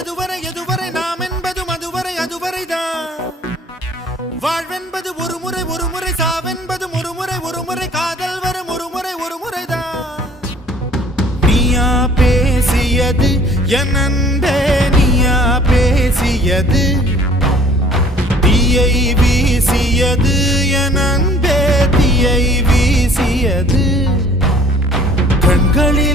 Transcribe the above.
எதுவரை எதுவரை நாம் என்பதும் அதுவரை அதுவரைதான். வாழ்வென்பது ஒரு முறை சாவென்பதும் ஒரு முறை காதல் வரும் ஒரு முறைதான். நீயா பேசியது என் அன்பே, நீயா பேசியது தீயை வீசியது என் அன்பே, தீயை வீசியது கண்களில்